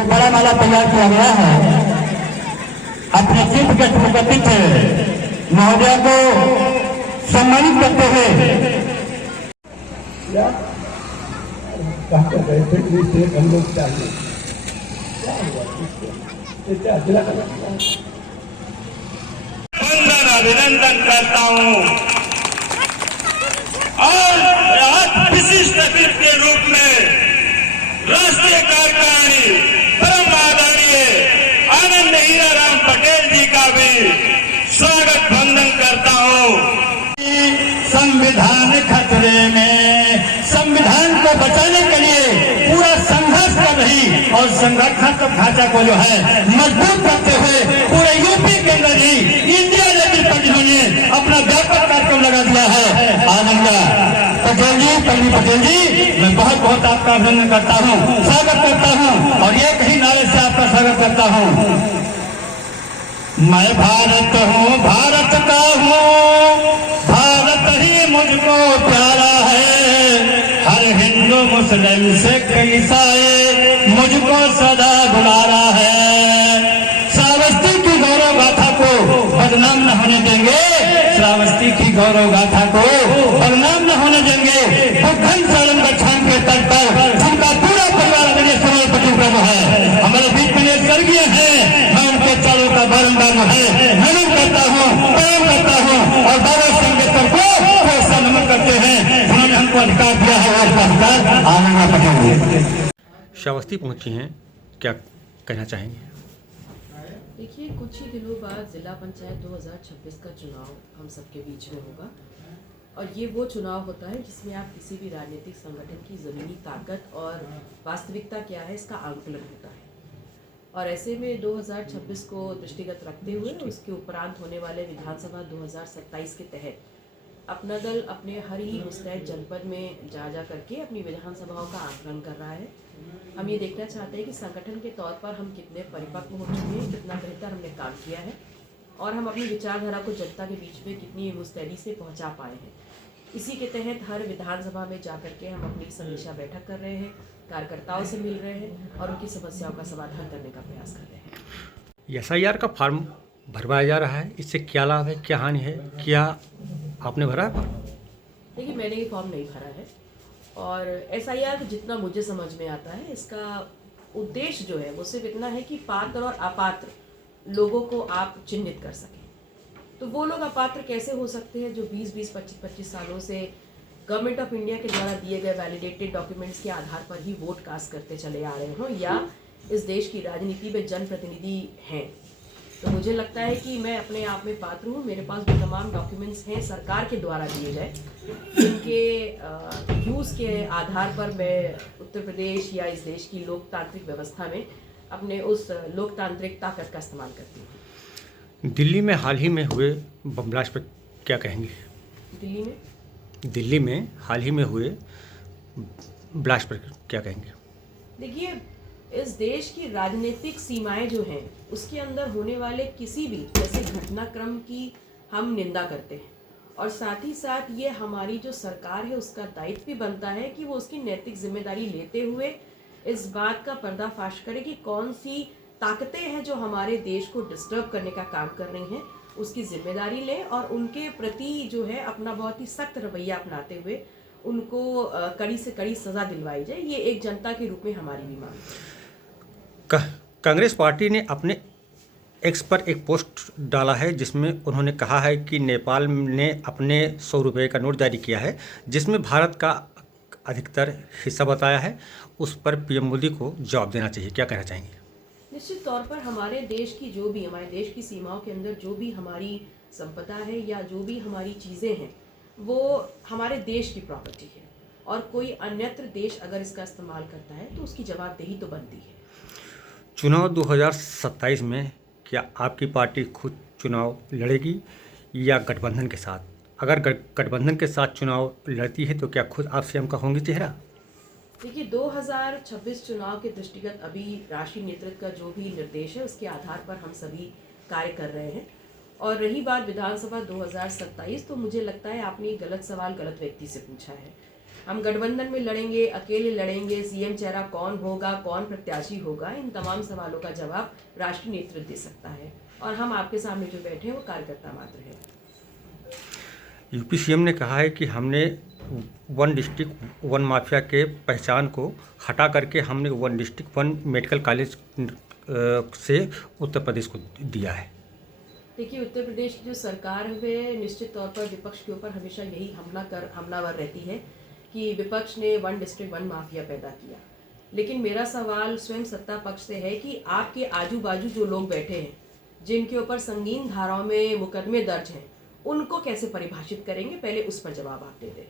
बड़ा माला तैयार किया गया है। अपने चीफ गेस्ट मुकद्दस महोदय को सम्मानित करते हुए हम लोग चाहिए अभिनंदन करता हूँ और आज विशिष्ट अतिथि के रूप में राष्ट्रीय कार्यकारिणी परम आदरणीय आनंद हीराराम पटेल जी का भी स्वागत वंदन करता हूँ। संविधान खतरे में, संविधान को बचाने के लिए पूरा संघर्ष कर रही और संगठनात्मक ढांचा को जो है मजबूत करते हुए पूरे यूपी के अंदर ही इंडिया लेवल पर जिन्होंने अपना व्यापक कार्यक्रम लगा दिया है। आनंद पटेल जी, पंडित पटेल जी, मैं बहुत बहुत आपका अभिनंदन करता हूँ, स्वागत करता हूँ और एक ही नारे से आपका स्वागत करता हूँ। मैं भारत हूँ, भारत का हूँ, भारत ही मुझको प्यारा है। हर हिंदू मुस्लिम सिख ईसाई मुझको सदा बुलारा है। श्रावस्ती की गौरव गाथा को बदनाम न होने देंगे, श्रावस्ती की गौरव गाथा को बदनाम न होने देंगे। बुद्धन शरण गच्छान के तट पर जिनका पूरा परिवार आदरणीय सरल पटेल प्रभु है, हमारे बीच में स्वर्गीय है, मैं उनके चारों का बारंबार है नमन करता हूँ, प्रणाम करता हूँ और बाबा अम्बेडकर को ऐसा नमन करते हैं जिन्होंने हमको अधिकार दिया है और अधिकार आनंद पटेल। श्रावस्ती पहुंची हैं, क्या कहना चाहेंगे? देखिए, कुछ ही दिनों बाद जिला पंचायत 2026 का चुनाव हम सबके बीच में होगा और ये वो चुनाव होता है जिसमें आप किसी भी राजनीतिक संगठन की ज़मीनी ताकत और वास्तविकता क्या है इसका आंकलन होता है। और ऐसे में 2026 को दृष्टिगत रखते हुए उसके उपरांत होने वाले विधानसभा 2027 के तहत अपना दल अपने हर ही मुस्तैद जनपद में जा करके अपनी विधानसभाओं का आकलन कर रहा है। हम ये देखना चाहते हैं कि संगठन के तौर पर हम कितने परिपक्व हो चुके हैं, कितना बेहतर हमने काम किया है और हम अपनी विचारधारा को जनता के बीच में कितनी मुस्तैदी से पहुंचा पाए हैं। इसी के तहत हर विधानसभा में जा करके हम अपनी समीक्षा बैठक कर रहे हैं, कार्यकर्ताओं से मिल रहे हैं और उनकी समस्याओं का समाधान करने का प्रयास कर रहे हैं। SIR का फॉर्म भरवाया जा रहा है, इससे क्या लाभ है, क्या हानि है, क्या आपने भरा है फॉर्म? देखिए, मैंने ये फॉर्म नहीं भरा है और SIR जितना मुझे समझ में आता है इसका उद्देश्य जो है वो सिर्फ इतना है कि पात्र और अपात्र लोगों को आप चिन्हित कर सकें। तो वो लोग अपात्र कैसे हो सकते हैं जो 20-20, 25-25 सालों से गवर्नमेंट ऑफ इंडिया के द्वारा दिए गए वैलिडेटेड डॉक्यूमेंट्स के आधार पर ही वोट कास्ट करते चले आ रहे हों या इस देश की राजनीति में जनप्रतिनिधि हैं। तो मुझे लगता है कि मैं अपने आप में पात्र हूँ, मेरे पास भी तमाम डॉक्यूमेंट्स हैं सरकार के द्वारा दिए गए, जिनके यूज़ के आधार पर मैं उत्तर प्रदेश या इस देश की लोकतांत्रिक व्यवस्था में अपने उस लोकतांत्रिक ताकत का इस्तेमाल करती हूँ। दिल्ली में हाल ही में हुए बम ब्लास्ट पर क्या कहेंगे? दिल्ली में हाल ही में हुए ब्लास्ट पर क्या कहेंगे? देखिए, इस देश की राजनीतिक सीमाएं जो हैं उसके अंदर होने वाले किसी भी ऐसे घटनाक्रम की हम निंदा करते हैं और साथ ही साथ ये हमारी जो सरकार है उसका दायित्व भी बनता है कि वो उसकी नैतिक जिम्मेदारी लेते हुए इस बात का पर्दाफाश करे कि कौन सी ताकतें हैं जो हमारे देश को डिस्टर्ब करने का काम कर रही हैं, उसकी जिम्मेदारी लें और उनके प्रति जो है अपना बहुत ही सख्त रवैया अपनाते हुए उनको कड़ी से कड़ी सज़ा दिलवाई जाए। ये एक जनता के रूप में हमारी भी मांग है। कांग्रेस पार्टी ने अपने एक्स पर एक पोस्ट डाला है जिसमें उन्होंने कहा है कि नेपाल ने अपने 100 रुपये का नोट जारी किया है जिसमें भारत का अधिकतर हिस्सा बताया है, उस पर PM मोदी को जवाब देना चाहिए, क्या कहना चाहेंगे? निश्चित तौर पर हमारे देश की जो भी हमारे देश की सीमाओं के अंदर जो भी हमारी संपदा है या जो भी हमारी चीज़ें हैं वो हमारे देश की प्रॉपर्टी है और कोई अन्यत्र देश अगर इसका इस्तेमाल करता है तो उसकी जवाबदेही तो बनती है। चुनाव 2027 में क्या आपकी पार्टी खुद चुनाव लड़ेगी या गठबंधन के साथ? अगर गठबंधन के साथ चुनाव लड़ती है तो क्या खुद आप CM का होंगी चेहरा? देखिए, 2026 चुनाव के दृष्टिगत अभी राष्ट्रीय नेतृत्व का जो भी निर्देश है उसके आधार पर हम सभी कार्य कर रहे हैं। और रही बात विधानसभा 2027, तो मुझे लगता है आपने ये गलत सवाल गलत व्यक्ति से पूछा है। हम गठबंधन में लड़ेंगे, अकेले लड़ेंगे, सीएम चेहरा कौन होगा, कौन प्रत्याशी होगा, इन तमाम सवालों का जवाब राष्ट्रीय नेतृत्व दे सकता है। और हम आपके सामने जो बैठे हैं वो कार्यकर्ता मात्र हैं। यूपी सीएम ने कहा है कि हमने वन डिस्ट्रिक्ट वन माफिया के पहचान को हटा करके हमने one district one medical college से उत्तर प्रदेश को दिया है। देखिए, उत्तर प्रदेश की जो सरकार है निश्चित तौर पर विपक्ष के ऊपर हमेशा यही हमलावर रहती है कि विपक्ष ने वन डिस्ट्रिक्ट वन माफिया पैदा किया। लेकिन मेरा सवाल स्वयं सत्ता पक्ष से है कि आपके आजू बाजू जो लोग बैठे हैं, जिनके ऊपर संगीन धाराओं में मुकदमे दर्ज हैं, उनको कैसे परिभाषित करेंगे? पहले उस पर जवाब आप दे दें।